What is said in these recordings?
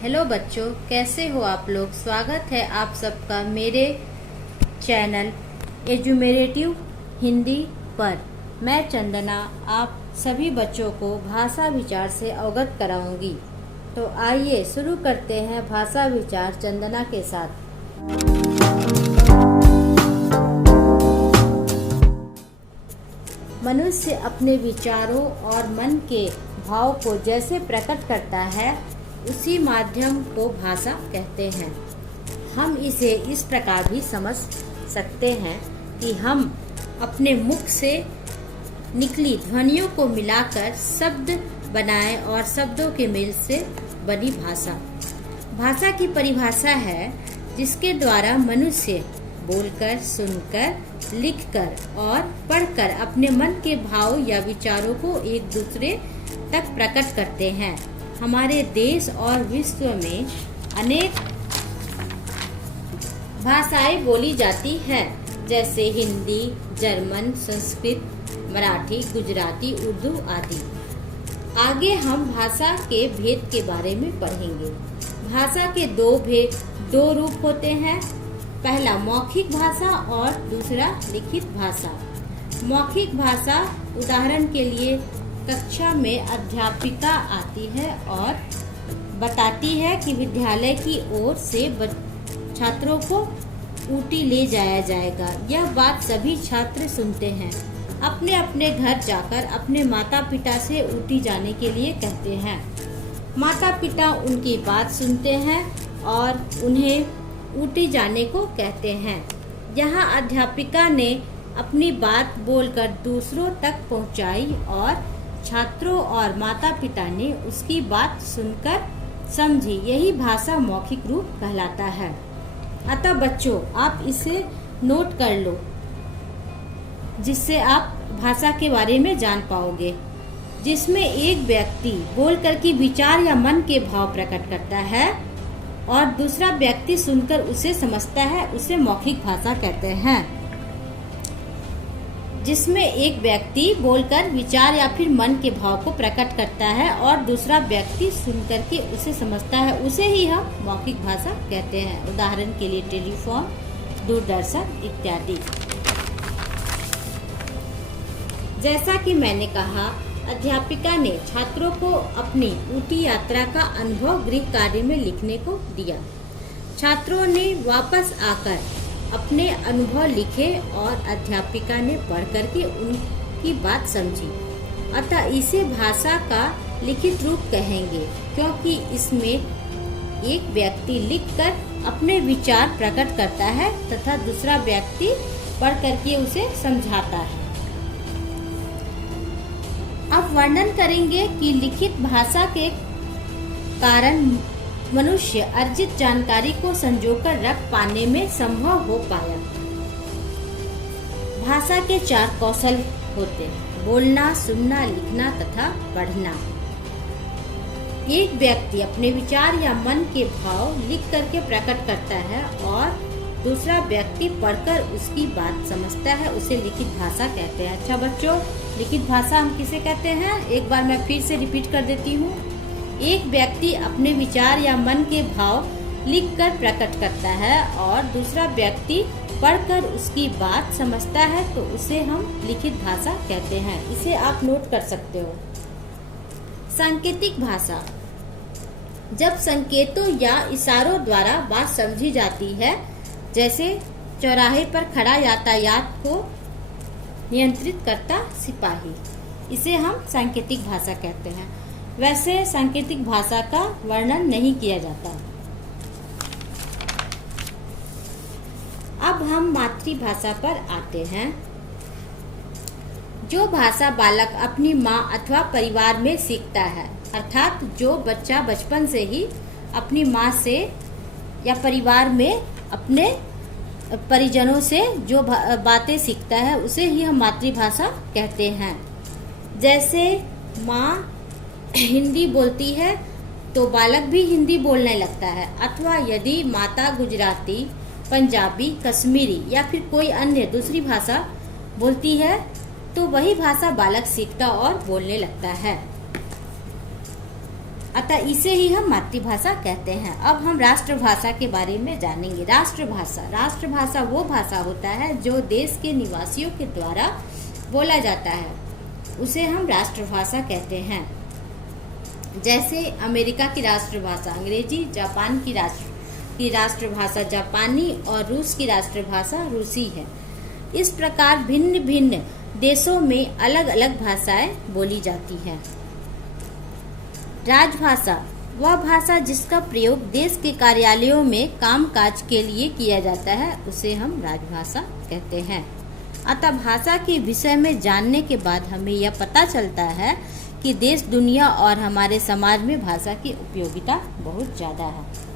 Hello बच्चों, कैसे हो आप लोग। स्वागत है आप सबका मेरे चैनल एजुमेरेटिव हिंदी पर। मैं चंदना आप सभी बच्चों को भाषा विचार से अवगत कराऊंगी। तो आइए शुरू करते हैं भाषा विचार चंदना के साथ। मनुष्य अपने विचारों और मन के भाव को जैसे प्रकट करता है उसी माध्यम को भाषा कहते हैं। हम इसे इस प्रकार भी समझ सकते हैं कि हम अपने मुख से निकली ध्वनियों को मिलाकर शब्द बनाएं और शब्दों के मेल से बनी भाषा। भाषा की परिभाषा है जिसके द्वारा मनुष्य बोलकर, सुनकर, लिखकर और पढ़कर अपने मन के भाव या विचारों को एक दूसरे तक प्रकट करते हैं। हमारे देश और विश्व में अनेक भाषाएं बोली जाती हैं, जैसे हिंदी, जर्मन, संस्कृत, मराठी, गुजराती, उर्दू आदि। आगे हम भाषा के भेद के बारे में पढ़ेंगे। भाषा के दो रूप होते हैं। पहला मौखिक भाषा और दूसरा लिखित भाषा। मौखिक भाषा उदाहरण के लिए कक्षा में अध्यापिका आती है और बताती है कि विद्यालय की ओर से छात्रों को ऊटी ले जाया जाएगा। यह बात सभी छात्र सुनते हैं। अपने अपने घर जाकर अपने माता पिता से ऊटी जाने के लिए कहते हैं। माता पिता उनकी बात सुनते हैं और उन्हें ऊटी जाने को कहते हैं। यहाँ अध्यापिका ने अपनी बात बोलकर दूसरों तक पहुँचाई और छात्रों और माता पिता ने उसकी बात सुनकर समझी। यही भाषा मौखिक रूप कहलाता है। अतः बच्चों, आप इसे नोट कर लो जिससे आप भाषा के बारे में जान पाओगे। जिसमें एक व्यक्ति बोल कर के विचार या मन के भाव प्रकट करता है और दूसरा व्यक्ति सुनकर उसे समझता है, उसे मौखिक भाषा कहते हैं। जिसमें एक व्यक्ति बोलकर विचार या फिर मन के भाव को प्रकट करता है और दूसरा व्यक्ति सुनकर के उसे समझता है, उसे ही हम मौखिक भाषा कहते हैं। उदाहरण के लिए टेलीफोन, दूरदर्शन इत्यादि। जैसा कि मैंने कहा, अध्यापिका ने छात्रों को अपनी ऊटी यात्रा का अनुभव गृह कार्य में लिखने को दिया। छात्रों ने वापस आकर अपने अनुभव लिखे और अध्यापिका ने पढ़ करके उनकी बात समझी। अतः इसे भाषा का लिखित रूप कहेंगे, क्योंकि इसमें एक व्यक्ति लिखकर अपने विचार प्रकट करता है तथा दूसरा व्यक्ति पढ़ करके उसे समझाता है। अब वर्णन करेंगे कि लिखित भाषा के कारण मनुष्य अर्जित जानकारी को संजोकर रख पाने में संभव हो पाया। भाषा के 4 कौशल होते हैं: बोलना, सुनना, लिखना तथा पढ़ना। एक व्यक्ति अपने विचार या मन के भाव लिख करके प्रकट करता है और दूसरा व्यक्ति पढ़कर उसकी बात समझता है, उसे लिखित भाषा कहते हैं। अच्छा बच्चों, लिखित भाषा हम किसे कहते हैं, एक बार मैं फिर से रिपीट कर देती हूँ। एक व्यक्ति अपने विचार या मन के भाव लिखकर प्रकट करता है और दूसरा व्यक्ति पढ़कर उसकी बात समझता है, तो उसे हम लिखित भाषा कहते हैं। इसे आप नोट कर सकते हो। सांकेतिक भाषा, जब संकेतों या इशारों द्वारा बात समझी जाती है, जैसे चौराहे पर खड़ा यातायात को नियंत्रित करता सिपाही, इसे हम सांकेतिक भाषा कहते हैं। वैसे सांकेतिक भाषा का वर्णन नहीं किया जाता। अब हम मातृभाषा पर आते हैं। जो भाषा बालक अपनी माँ अथवा परिवार में सीखता है, अर्थात जो बच्चा बचपन से ही अपनी माँ से या परिवार में अपने परिजनों से जो बातें सीखता है, उसे ही हम मातृभाषा कहते हैं। जैसे माँ हिंदी बोलती है तो बालक भी हिंदी बोलने लगता है, अथवा यदि माता गुजराती, पंजाबी, कश्मीरी या फिर कोई अन्य दूसरी भाषा बोलती है तो वही भाषा बालक सीखता और बोलने लगता है। अतः इसे ही हम मातृभाषा कहते हैं। अब हम राष्ट्रभाषा के बारे में जानेंगे। राष्ट्रभाषा वो भाषा होता है जो देश के निवासियों के द्वारा बोला जाता है, उसे हम राष्ट्रभाषा कहते हैं। जैसे अमेरिका की राष्ट्रभाषा अंग्रेजी, जापान की राष्ट्रभाषा जापानी और रूस की राष्ट्रभाषा रूसी है। इस प्रकार भिन्न भिन्न देशों में अलग अलग भाषाएं बोली जाती हैं। राजभाषा वह भाषा जिसका प्रयोग देश के कार्यालयों में कामकाज के लिए किया जाता है, उसे हम राजभाषा कहते हैं। अतः भाषा के विषय में जानने के बाद हमें यह पता चलता है कि देश, दुनिया और हमारे समाज में भाषा की उपयोगिता बहुत ज़्यादा है।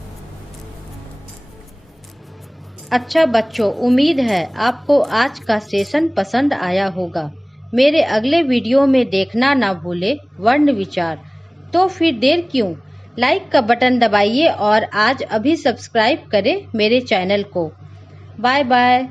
अच्छा बच्चों, उम्मीद है आपको आज का सेशन पसंद आया होगा। मेरे अगले वीडियो में देखना ना भूले वर्ण विचार। तो फिर देर क्यों, लाइक का बटन दबाइए और आज अभी सब्सक्राइब करें मेरे चैनल को। Bye bye.